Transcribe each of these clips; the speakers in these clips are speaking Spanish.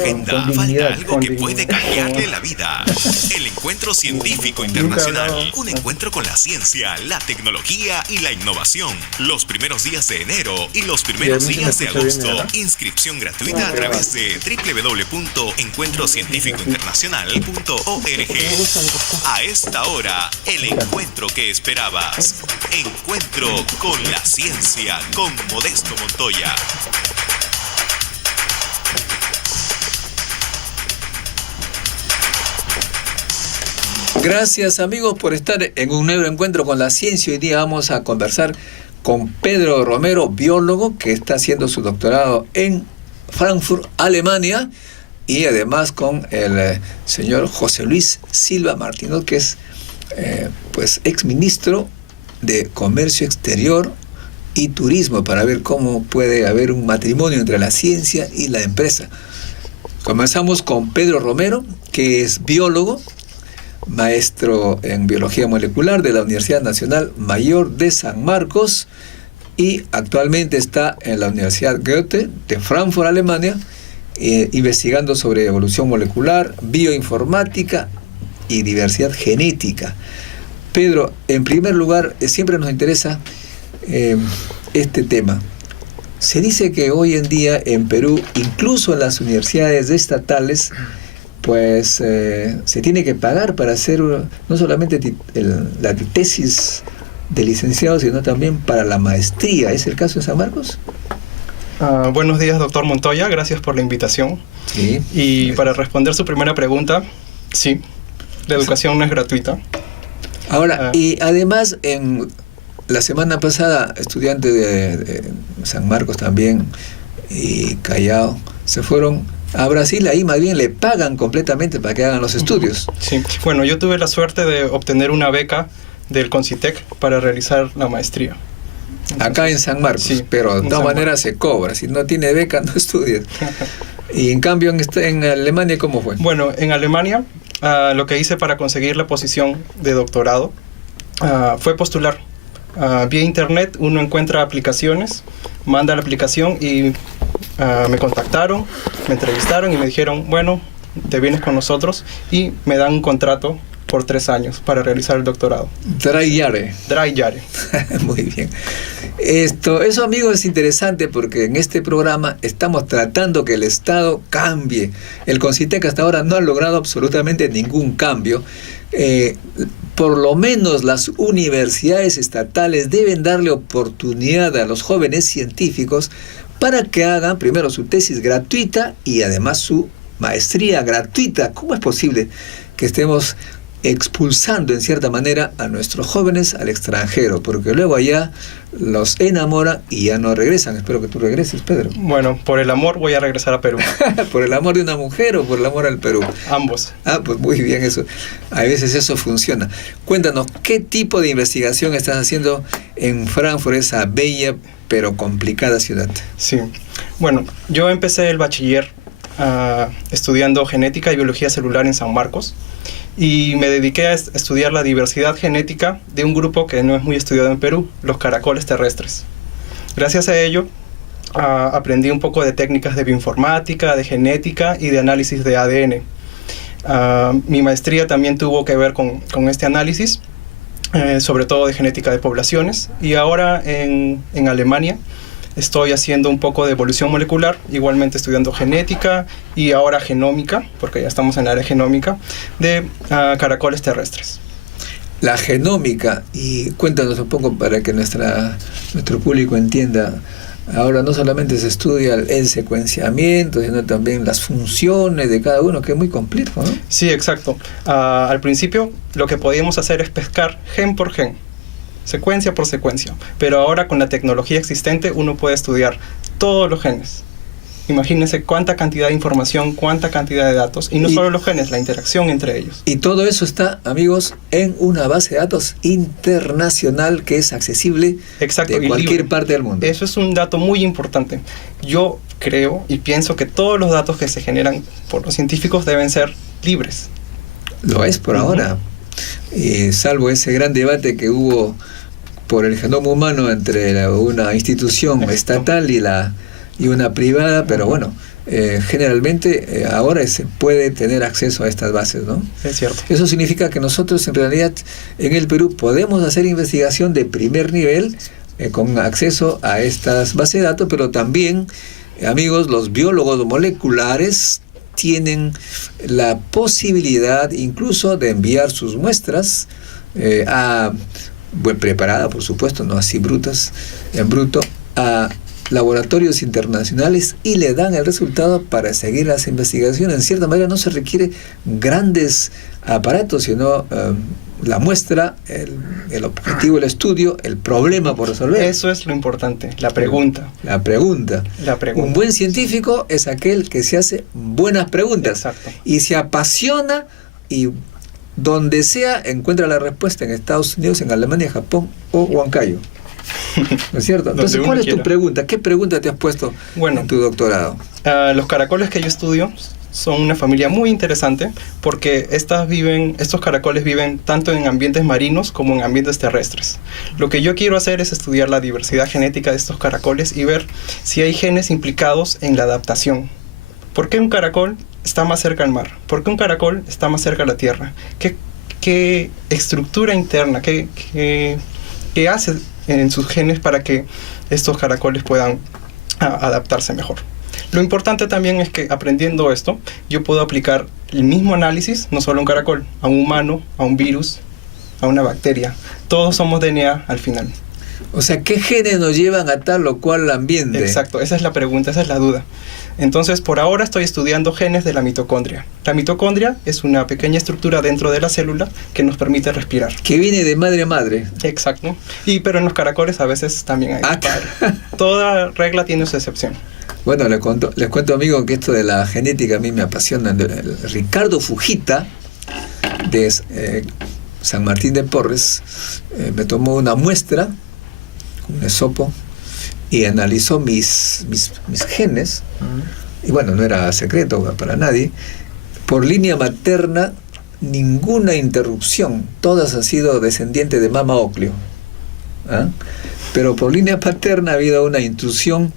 agenda con falta dignidad, algo con que dignidad. puede cambiarle la vida. El Encuentro Científico Internacional. Un encuentro con la ciencia, la tecnología y la innovación. Los primeros días de enero y los primeros Y a mí se me días de escucha bien, agosto. ¿verdad? Inscripción gratuita a través de www.encuentrocientificointernacional.org. A esta hora, el encuentro que esperabas. Encuentro con la ciencia con Modesto Montoya. Gracias amigos por estar en un nuevo encuentro con la ciencia. Hoy día vamos a conversar con Pedro Romero, biólogo que está haciendo su doctorado en Frankfurt, Alemania, y además con el señor José Luis Silva Martínez, que es pues exministro de Comercio Exterior y Turismo, para ver cómo puede haber un matrimonio entre la ciencia y la empresa. Comenzamos con Pedro Romero, que es biólogo, maestro en biología molecular de la Universidad Nacional Mayor de San Marcos, y actualmente está en la Universidad Goethe de Frankfurt, Alemania, investigando sobre evolución molecular, bioinformática y diversidad genética. Pedro, en primer lugar, siempre nos interesa este tema. Se dice que hoy en día en Perú, incluso en las universidades estatales, pues se tiene que pagar para hacer no solamente la tesis de licenciado, sino también para la maestría. ¿Es el caso de San Marcos? Buenos días, doctor Montoya. Gracias por la invitación. Sí. Y para responder su primera pregunta, sí, la educación no es gratuita. Ahora, y además, en la semana pasada, estudiantes de San Marcos también y Callao se fueron a Brasil. Ahí más bien le pagan completamente para que hagan los estudios. Sí, bueno, yo tuve la suerte de obtener una beca del CONCITEC para realizar la maestría. Entonces, acá en San Marcos, sí, pero de todas maneras se cobra. Si no tiene beca, no estudia. Y en cambio, en Alemania, ¿cómo fue? Bueno, en Alemania, lo que hice para conseguir la posición de doctorado fue postular. Vía internet uno encuentra aplicaciones, manda la aplicación y me contactaron, me entrevistaron y me dijeron, bueno, te vienes con nosotros, y me dan un contrato por 3 años para realizar el doctorado. Drei Jahre. Drei Jahre. Muy bien. Eso, amigos, es interesante porque en este programa estamos tratando que el Estado cambie. El CONCITEC hasta ahora no ha logrado absolutamente ningún cambio. Por lo menos las universidades estatales deben darle oportunidad a los jóvenes científicos para que hagan primero su tesis gratuita y además su maestría gratuita. ¿Cómo es posible que estemos expulsando en cierta manera a nuestros jóvenes al extranjero? Porque luego allá los enamoran y ya no regresan. Espero que tú regreses, Pedro. Bueno, por el amor voy a regresar a Perú. ¿Por el amor de una mujer o por el amor al Perú? Ambos. Pues muy bien, eso. A veces eso funciona. Cuéntanos, ¿qué tipo de investigación estás haciendo en Frankfurt, esa bella pero complicada ciudad? Sí. Bueno, yo empecé el bachiller estudiando genética y biología celular en San Marcos. Y me dediqué a estudiar la diversidad genética de un grupo que no es muy estudiado en Perú, los caracoles terrestres. Gracias a ello, aprendí un poco de técnicas de bioinformática, de genética y de análisis de ADN. Mi maestría también tuvo que ver con este análisis, sobre todo de genética de poblaciones. Y ahora en Alemania estoy haciendo un poco de evolución molecular, igualmente estudiando genética y ahora genómica, porque ya estamos en la área genómica, de caracoles terrestres. La genómica, y cuéntanos un poco para que nuestro público entienda. Ahora no solamente se estudia el secuenciamiento, sino también las funciones de cada uno, que es muy complejo, ¿no? Sí, exacto. Al principio lo que podíamos hacer es pescar gen por gen, secuencia por secuencia, pero ahora con la tecnología existente uno puede estudiar todos los genes. Imagínense cuánta cantidad de información, cuánta cantidad de datos, y no solo los genes, la interacción entre ellos. Y todo eso está, amigos, en una base de datos internacional que es accesible de cualquier parte del mundo. Eso es un dato muy importante. Yo creo y pienso que todos los datos que se generan por los científicos deben ser libres. Lo es por ahora, salvo ese gran debate que hubo por el genoma humano entre una institución estatal y una privada, pero bueno, generalmente ahora se puede tener acceso a estas bases, ¿no? Es cierto. Eso significa que nosotros en realidad en el Perú podemos hacer investigación de primer nivel con acceso a estas bases de datos, pero también, amigos, los biólogos moleculares tienen la posibilidad incluso de enviar sus muestras preparada, por supuesto, no así brutas, en bruto, a laboratorios internacionales y le dan el resultado para seguir las investigaciones. En cierta manera no se requiere grandes aparatos, sino la muestra, el objetivo del estudio, el problema por resolver. Eso es lo importante, la pregunta. La pregunta. Un buen científico es aquel que se hace buenas preguntas. Exacto. Y se apasiona y donde sea encuentra la respuesta, en Estados Unidos, en Alemania, Japón o Huancayo. ¿No es cierto? Entonces, ¿cuál es tu pregunta? ¿Qué pregunta te has puesto en tu doctorado? Los caracoles que yo estudio son una familia muy interesante porque estos caracoles viven tanto en ambientes marinos como en ambientes terrestres. Lo que yo quiero hacer es estudiar la diversidad genética de estos caracoles y ver si hay genes implicados en la adaptación. ¿Por qué un caracol está más cerca al mar? ¿Por qué un caracol está más cerca a la tierra? ¿Qué estructura interna, qué hace en sus genes para que estos caracoles puedan adaptarse mejor? Lo importante también es que aprendiendo esto, yo puedo aplicar el mismo análisis, no solo a un caracol, a un humano, a un virus, a una bacteria. Todos somos DNA al final. O sea, ¿qué genes nos llevan a tal o cual ambiente? Exacto, esa es la pregunta, esa es la duda. Entonces, por ahora estoy estudiando genes de la mitocondria. La mitocondria es una pequeña estructura dentro de la célula que nos permite respirar. Que viene de madre a madre. Exacto. Pero en los caracoles a veces también hay padre. Toda regla tiene su excepción. Bueno, les cuento, amigo, que esto de la genética a mí me apasiona. Ricardo Fujita, de San Martín de Porres, me tomó una muestra, un hisopo, y analizó mis genes. Y bueno, no era secreto para nadie. Por línea materna, ninguna interrupción. Todas han sido descendientes de Mama Ocleo. Pero por línea paterna ha habido una intrusión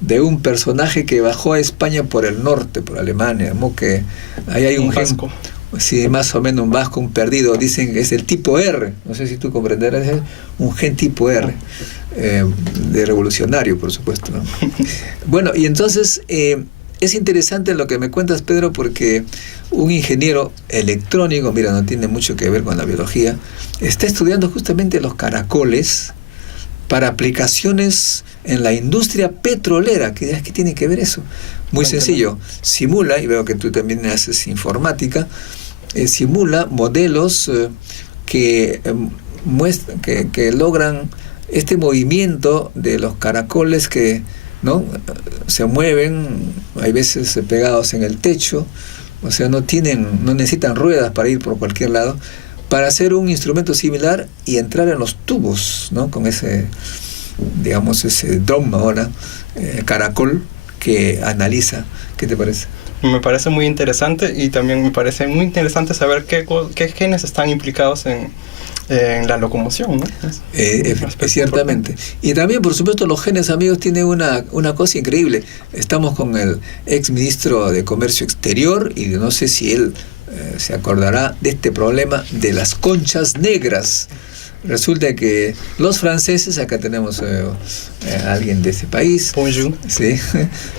de un personaje que bajó a España por el norte, por Alemania, como que ahí hay un gen vasco. Sí, más o menos un vasco, un perdido, dicen que es el tipo R, no sé si tú comprenderás, es un gen tipo R, de revolucionario, por supuesto, ¿no? Bueno, y entonces es interesante lo que me cuentas, Pedro, porque un ingeniero electrónico, mira, no tiene mucho que ver con la biología, está estudiando justamente los caracoles para aplicaciones en la industria petrolera. ¿Qué tiene que ver eso? Muy sencillo, simula, y veo que tú también haces informática, simula modelos que logran este movimiento de los caracoles que, ¿no?, se mueven, hay veces pegados en el techo, o sea, no necesitan ruedas para ir por cualquier lado, para hacer un instrumento similar y entrar en los tubos, ¿no?, con ese, digamos, ese dome ahora, caracol, que analiza. ¿Qué te parece? Me parece muy interesante y también me parece muy interesante saber qué genes están implicados en la locomoción, ¿no? Ciertamente. Y también, por supuesto, los genes, amigos, tienen una cosa increíble. Estamos con el ex ministro de Comercio Exterior y no sé si él se acordará de este problema de las conchas negras. Resulta que los franceses, acá tenemos a alguien de ese país. Bonjour. Sí.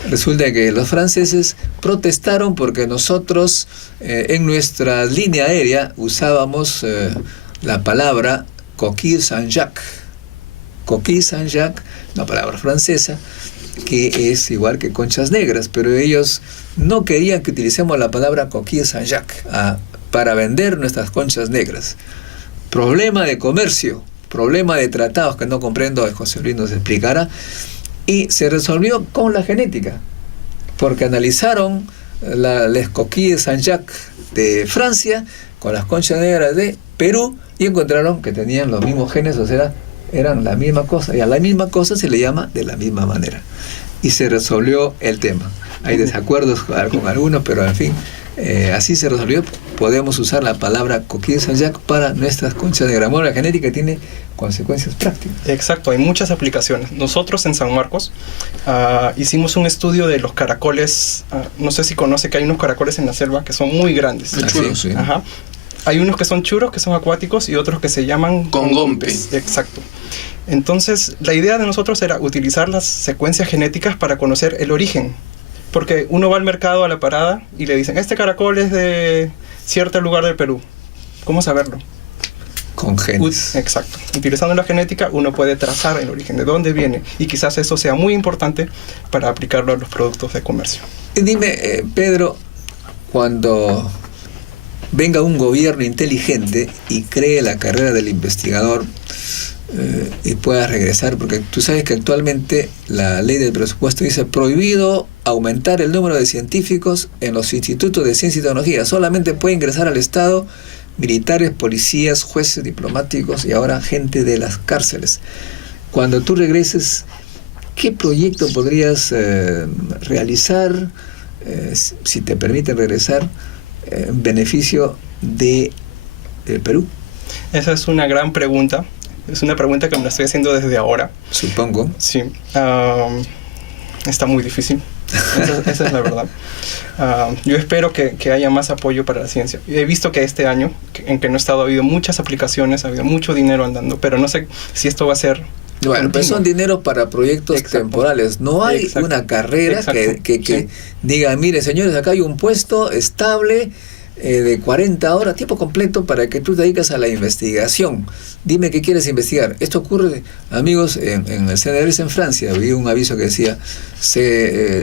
Resulta que los franceses protestaron porque nosotros en nuestra línea aérea usábamos la palabra coquille Saint-Jacques. Coquille Saint-Jacques, una palabra francesa, que es igual que conchas negras, pero ellos no querían que utilicemos la palabra coquille Saint-Jacques para vender nuestras conchas negras. Problema de comercio, problema de tratados que no comprendo, José Luis nos explicará, y se resolvió con la genética, porque analizaron les coquilles Saint-Jacques de Francia con las conchas negras de Perú y encontraron que tenían los mismos genes, o sea, eran la misma cosa, y a la misma cosa se le llama de la misma manera. Y se resolvió el tema. Hay desacuerdos con algunos, pero en fin, así se resolvió. Podemos usar la palabra coquille de Saint-Jacques para nuestras conchas de gramo. La genética tiene consecuencias prácticas. Exacto, hay muchas aplicaciones. Nosotros en San Marcos hicimos un estudio de los caracoles. No sé si conoce que hay unos caracoles en la selva que son muy grandes. Churos, sí. Ajá. Hay unos que son churos, que son acuáticos, y otros que se llaman congompes. Exacto. Entonces, la idea de nosotros era utilizar las secuencias genéticas para conocer el origen. Porque uno va al mercado a la parada y le dicen, este caracol es de cierto lugar del Perú. ¿Cómo saberlo? Con genes. Exacto. Utilizando la genética uno puede trazar el origen, de dónde viene. Y quizás eso sea muy importante para aplicarlo a los productos de comercio. Dime, Pedro, cuando venga un gobierno inteligente y cree la carrera del investigador y pueda regresar, porque tú sabes que actualmente la ley del presupuesto dice prohibido aumentar el número de científicos en los institutos de ciencia y tecnología. Solamente puede ingresar al Estado militares, policías, jueces, diplomáticos y ahora gente de las cárceles. Cuando tú regreses, ¿qué proyecto podrías realizar, si te permiten regresar, en beneficio del Perú? Esa es una gran pregunta. Es una pregunta que me la estoy haciendo desde ahora. Supongo. Sí. Está muy difícil. Esa es la verdad. Yo espero que haya más apoyo para la ciencia. He visto que este año, en que no he estado, ha habido muchas aplicaciones, ha habido mucho dinero andando, pero no sé si esto va a ser... Bueno, pero son dinero para proyectos temporales. No hay una carrera que diga, mire señores, acá hay un puesto estable de 40 horas, tiempo completo, para que tú te dediques a la investigación. Dime qué quieres investigar. Esto ocurre, amigos, en el CNRS en Francia. Vi un aviso que decía,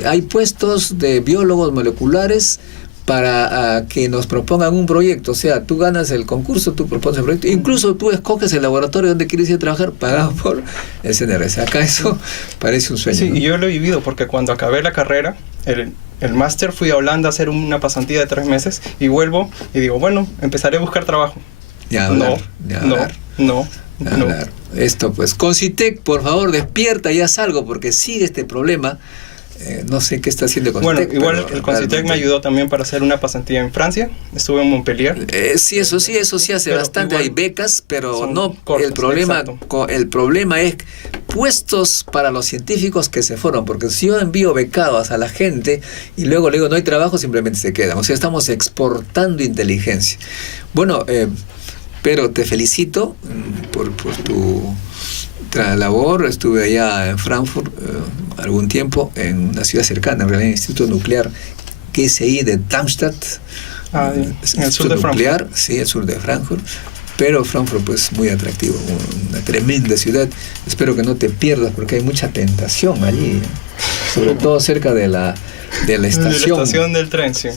hay puestos de biólogos moleculares para que nos propongan un proyecto. O sea, tú ganas el concurso, tú propones el proyecto, incluso tú escoges el laboratorio donde quieres ir a trabajar, pagado por el CNRS. Acá eso parece un sueño. Sí, ¿no? y yo lo he vivido porque cuando acabé la carrera, el máster, fui a Holanda a hacer una pasantía de 3 meses y vuelvo y digo, bueno, empezaré a buscar trabajo. No. Esto pues, Concitec, por favor, despierta y haz algo, porque sigue este problema. No sé qué está haciendo Concitec. Bueno, igual el Concitec me ayudó también para hacer una pasantía en Francia. Estuve en Montpellier. Sí, eso hace bastante. Hay becas, pero no cortos, el problema es puestos para los científicos que se fueron, porque si yo envío becados a la gente y luego le digo no hay trabajo, simplemente se quedan. O sea, estamos exportando inteligencia. Bueno, pero te felicito por tu labor. Estuve allá en Frankfurt algún tiempo, en una ciudad cercana, en realidad, el Instituto Nuclear GSI de Darmstadt, en el sur de nuclear, Frankfurt. Sí, el sur de Frankfurt. Pero Frankfurt, pues, muy atractivo, una tremenda ciudad. Espero que no te pierdas, porque hay mucha tentación allí, sobre todo cerca de la estación. De la estación del tren, sí.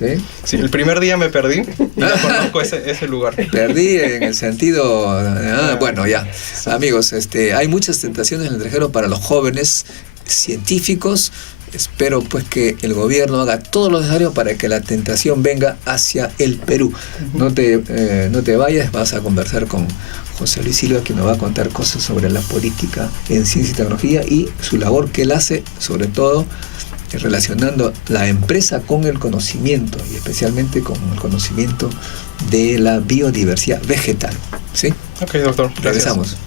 Sí, el primer día me perdí y ya conozco ese lugar. Perdí en el sentido... bueno, ya. Amigos, hay muchas tentaciones en el extranjero para los jóvenes científicos. Espero pues que el gobierno haga todo lo necesario para que la tentación venga hacia el Perú. No te vayas, vas a conversar con José Luis Silva, que nos va a contar cosas sobre la política en ciencia y tecnología y su labor que él hace, sobre todo relacionando la empresa con el conocimiento, y especialmente con el conocimiento de la biodiversidad vegetal. ¿Sí? Ok, doctor. Gracias. Regresamos.